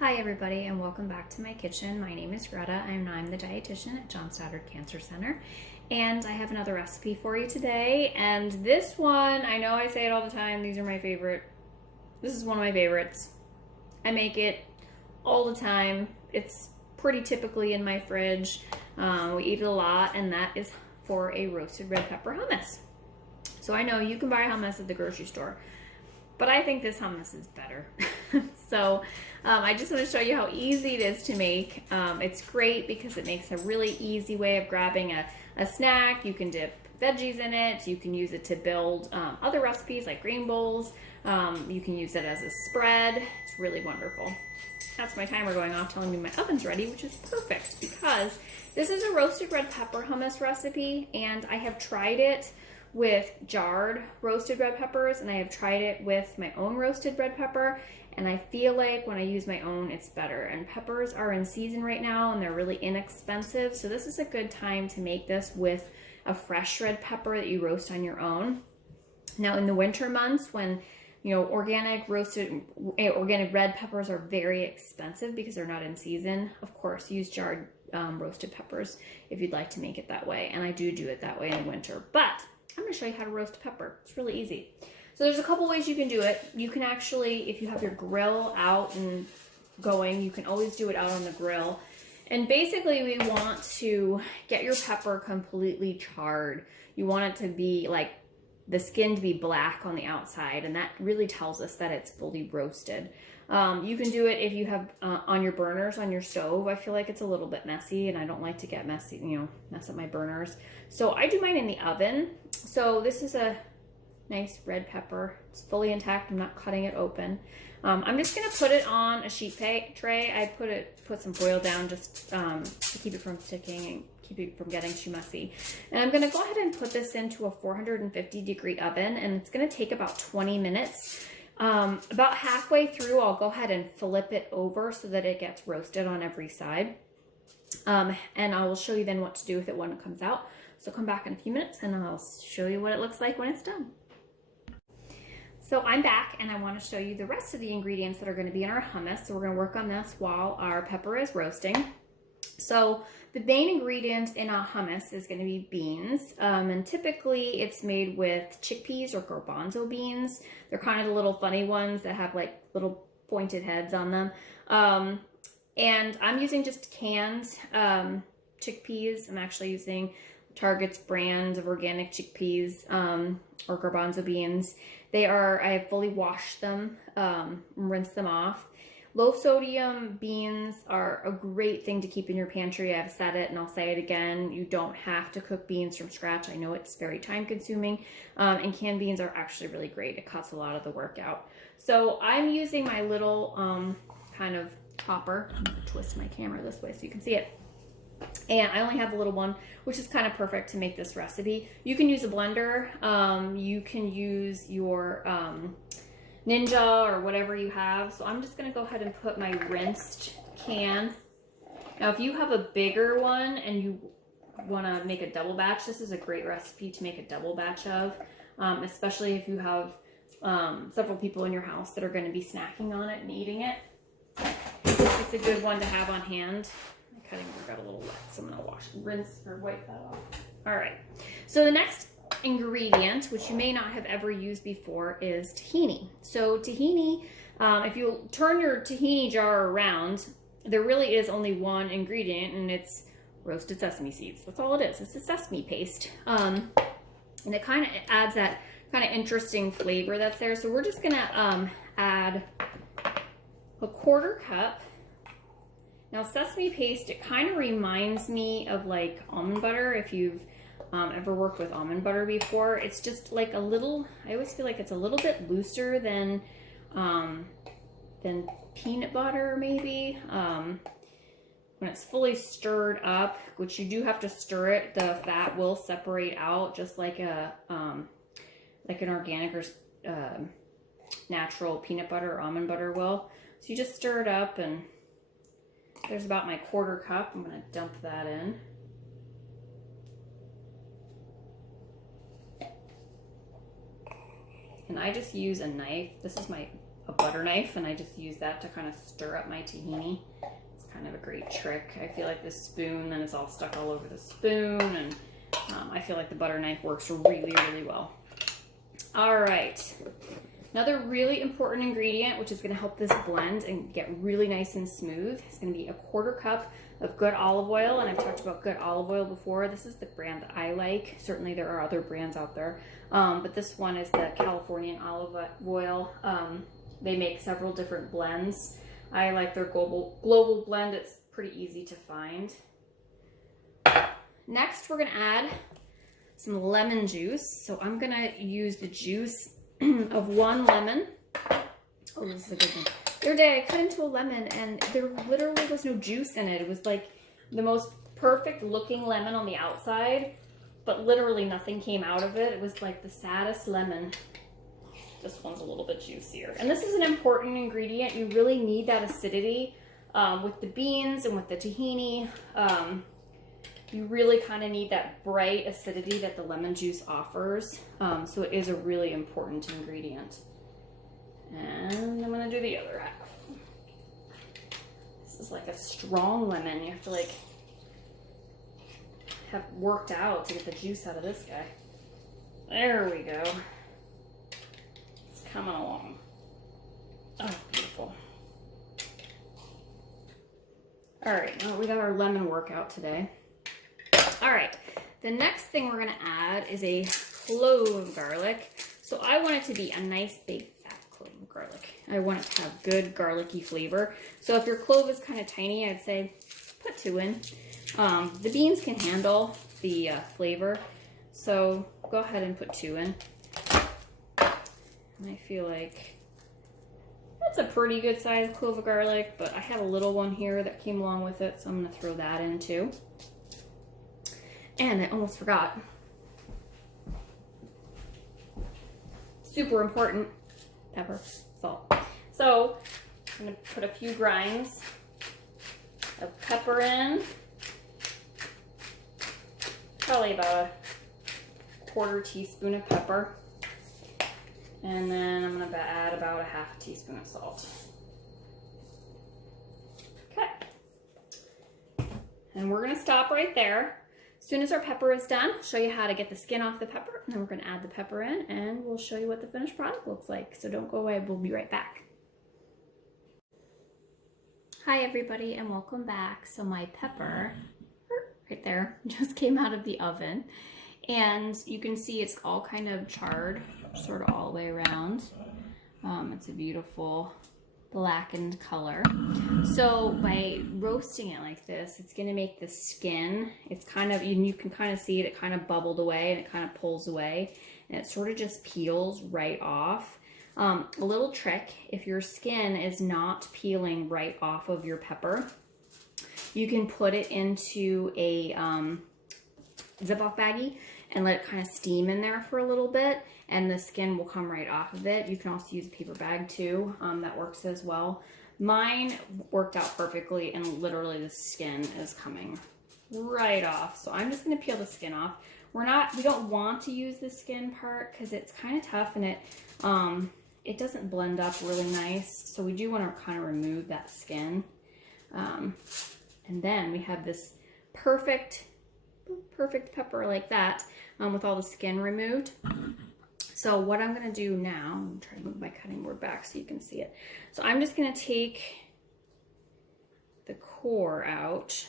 Hi everybody and welcome back to my kitchen. My name is Greta and I'm the dietitian at John Stoddard Cancer Center, and I have another recipe for you today. And this one, I know I say it all the time, these are my favorite. This is one of my favorites. I make it all the time. It's pretty typically in my fridge. We eat it a lot, and that is for a roasted red pepper hummus. So I know you can buy hummus at the grocery store, but I think this hummus is better. So I just want to show you how easy it is to make. It's great because it makes a really easy way of grabbing a snack. You can dip veggies in it. You can use it to build other recipes like grain bowls. You can use it as a spread. It's really wonderful. That's my timer going off telling me my oven's ready, which is perfect because this is a roasted red pepper hummus recipe, and I have tried it with jarred roasted red peppers, and I have tried it with my own roasted red pepper, and I feel like when I use my own, it's better. And peppers are in season right now, and they're really inexpensive, so this is a good time to make this with a fresh red pepper that you roast on your own. Now, in the winter months, when organic red peppers are very expensive because they're not in season, of course, use jarred roasted peppers if you'd like to make it that way, and I do it that way in winter. But I'm going to show you how to roast a pepper. It's really easy. So there's a couple ways you can do it. You can actually, if you have your grill out and going, you can always do it out on the grill. And basically we want to get your pepper completely charred. You want it to be like the skin to be black on the outside, and that really tells us that it's fully roasted. You can do it if you have on your burners on your stove. I feel like it's a little bit messy, and I don't like to get messy, mess up my burners. So I do mine in the oven. So this is a nice red pepper. It's fully intact. I'm not cutting it open. I'm just gonna put it on a sheet tray. I put some foil down just to keep it from sticking and keep it from getting too messy. And I'm gonna go ahead and put this into a 450-degree oven, and it's gonna take about 20 minutes. About halfway through, I'll go ahead and flip it over so that it gets roasted on every side. And I will show you then what to do with it when it comes out. So come back in a few minutes and I'll show you what it looks like when it's done. So I'm back, and I want to show you the rest of the ingredients that are going to be in our hummus. So we're going to work on this while our pepper is roasting. So the main ingredient in a hummus is going to be beans, and typically it's made with chickpeas or garbanzo beans. They're kind of the little funny ones that have like little pointed heads on them. And I'm using just canned chickpeas. I'm actually using Target's brand of organic chickpeas or garbanzo beans. I have fully washed them, rinsed them off. Low sodium beans are a great thing to keep in your pantry. I've said it and I'll say it again. You don't have to cook beans from scratch. I know it's very time consuming, and canned beans are actually really great. It cuts a lot of the work out. So I'm using my little kind of chopper. I'm gonna twist my camera this way so you can see it. And I only have a little one, which is kind of perfect to make this recipe. You can use a blender. You can use your Ninja or whatever you have. So I'm just going to go ahead and put my rinsed can. Now, if you have a bigger one and you want to make a double batch, this is a great recipe to make a double batch of, especially if you have several people in your house that are going to be snacking on it and eating it. It's a good one to have on hand. Cutting board got a little wet, so I'm gonna rinse or wipe that off. All right, so the next ingredient, which you may not have ever used before, is tahini. So tahini, if you turn your tahini jar around, there really is only one ingredient, and it's roasted sesame seeds. That's all it is. It's a sesame paste, and it kind of adds that kind of interesting flavor that's there. So we're just gonna add a 1/4 cup. Now, sesame paste, it kind of reminds me of like almond butter. If you've ever worked with almond butter before, it's just like a little, I always feel like it's a little bit looser than peanut butter maybe. When it's fully stirred up, which you do have to stir it, the fat will separate out just like an organic or natural peanut butter or almond butter will. So you just stir it up, and there's about my 1/4 cup. I'm going to dump that in. And I just use a knife. This is a a butter knife, and I just use that to kind of stir up my tahini. It's kind of a great trick. I feel like this spoon, then it's all stuck all over the spoon, and I feel like the butter knife works really, really well. All right. Another really important ingredient, which is going to help this blend and get really nice and smooth, is going to be a 1/4 cup of good olive oil. And I've talked about good olive oil before. This is the brand that I like. Certainly there are other brands out there, but this one is the Californian olive oil. They make several different blends. I like their global blend. It's pretty easy to find. Next, we're going to add some lemon juice. So I'm going to use the juice of 1 lemon. Oh, this is a good one. The other day I cut into a lemon and there literally was no juice in it. It was like the most perfect looking lemon on the outside, but literally nothing came out of it. It was like the saddest lemon. This one's a little bit juicier. And this is an important ingredient. You really need that acidity with the beans and with the tahini. You really kind of need that bright acidity that the lemon juice offers. So it is a really important ingredient. And I'm gonna do the other half. This is like a strong lemon. You have to like have worked out to get the juice out of this guy. There we go. It's coming along. Oh, beautiful. All right, well, we got our lemon workout today. All right, the next thing we're gonna add is a clove of garlic. So I want it to be a nice big fat clove of garlic. I want it to have good garlicky flavor. So if your clove is kind of tiny, I'd say put 2 in. The beans can handle the flavor, so go ahead and put 2 in. And I feel like that's a pretty good sized clove of garlic, but I have a little one here that came along with it, so I'm gonna throw that in too. And I almost forgot. Super important, pepper, salt. So I'm gonna put a few grinds of pepper in. Probably about a 1/4 teaspoon of pepper. And then I'm gonna add about a 1/2 teaspoon of salt. Okay. And we're gonna stop right there. As soon as our pepper is done, I'll show you how to get the skin off the pepper, and then we're going to add the pepper in, and we'll show you what the finished product looks like. So don't go away, we'll be right back. Hi everybody, and welcome back. So my pepper, right there, just came out of the oven, and you can see it's all kind of charred, sort of all the way around. It's a beautiful blackened color. So by roasting it like this, it's going to make the skin, it's kind of, you can kind of see it kind of bubbled away, and it kind of pulls away, and it sort of just peels right off. A little trick, if your skin is not peeling right off of your pepper, you can put it into a Ziploc baggie and let it kind of steam in there for a little bit, and the skin will come right off of it. You can also use a paper bag too, that works as well. Mine worked out perfectly, and literally the skin is coming right off. So I'm just gonna peel the skin off. We don't want to use the skin part because it's kind of tough, and it doesn't blend up really nice. So we do want to kind of remove that skin. And then we have this perfect pepper like that, with all the skin removed. So what I'm gonna do now, I'm gonna try to move my cutting board back so you can see it. So I'm just gonna take the core out,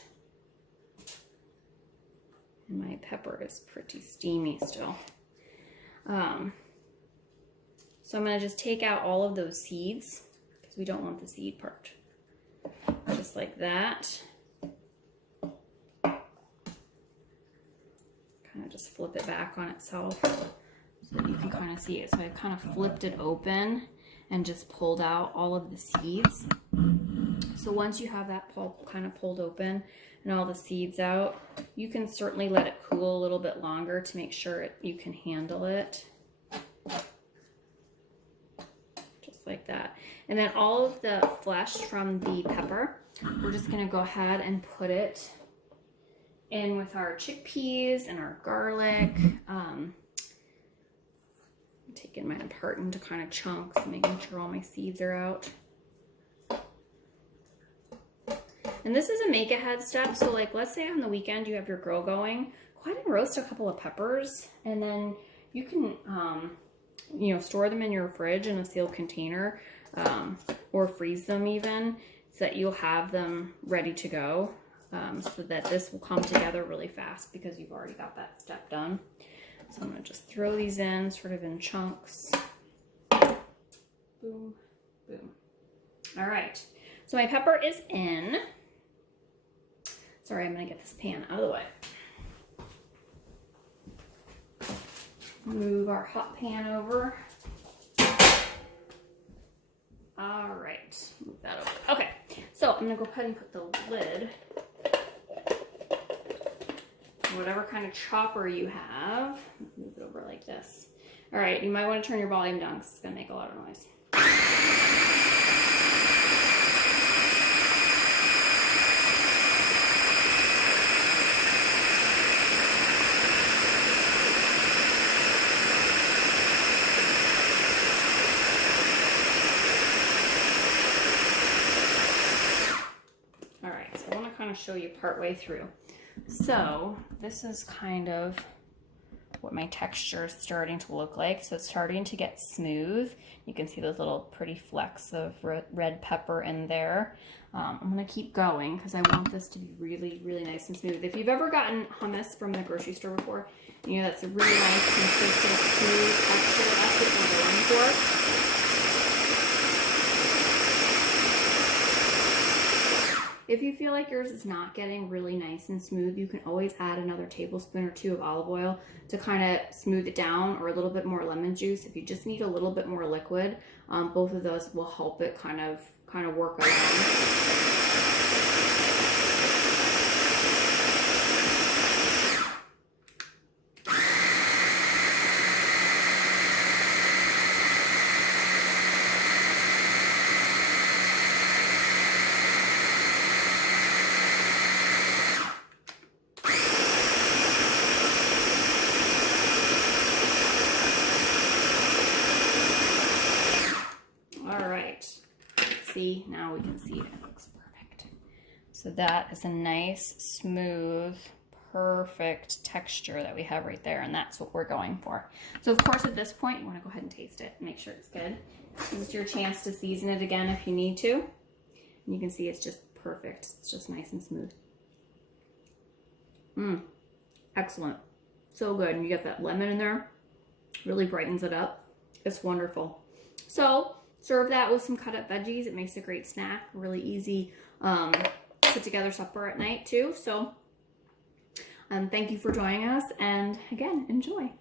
and my pepper is pretty steamy still. So I'm gonna just take out all of those seeds, because we don't want the seed part. Just like that. Kind of just flip it back on itself so that you can kind of see it. So I kind of flipped it open and just pulled out all of the seeds. So once you have that kind of pulled open and all the seeds out, you can certainly let it cool a little bit longer to make sure you can handle it. Just like that. And then all of the flesh from the pepper, we're just gonna go ahead and put it in with our chickpeas and our garlic. Take taking mine apart into kind of chunks, making sure all my seeds are out. And this is a make ahead step. So like, let's say on the weekend you have your grill going, go ahead and roast a couple of peppers, and then you can, you know, store them in your fridge in a sealed container, or freeze them even, so that you'll have them ready to go, so that this will come together really fast because you've already got that step done. So I'm gonna just throw these in sort of in chunks. Boom, boom. All right, so my pepper is in. Sorry, I'm gonna get this pan out of the way. Move our hot pan over. All right, move that over. Okay, so I'm gonna go ahead and put the lid, whatever kind of chopper you have, move it over like this. All right, you might want to turn your volume down because it's gonna make a lot of noise. Show you part way through. So this is kind of what my texture is starting to look like. So it's starting to get smooth. You can see those little pretty flecks of red pepper in there. I'm gonna keep going because I want this to be really, really nice and smooth. If you've ever gotten hummus from the grocery store before, you know that's a really nice, consistent, smooth texture. That's what we're going for. If you feel like yours is not getting really nice and smooth, you can always add another tablespoon or 2 of olive oil to kind of smooth it down, or a little bit more lemon juice. If you just need a little bit more liquid, both of those will help it kind of work around. See, now we can see it looks perfect. So that is a nice, smooth, perfect texture that we have right there, and that's what we're going for. So of course at this point you want to go ahead and taste it and make sure it's good. This is your chance to season it again if you need to. And you can see it's just perfect. It's just nice and smooth. Excellent. So good. And you get that lemon in there. Really brightens it up. It's wonderful. So serve that with some cut up veggies. It makes a great snack. Really easy put together supper at night too. So thank you for joining us, and again, enjoy.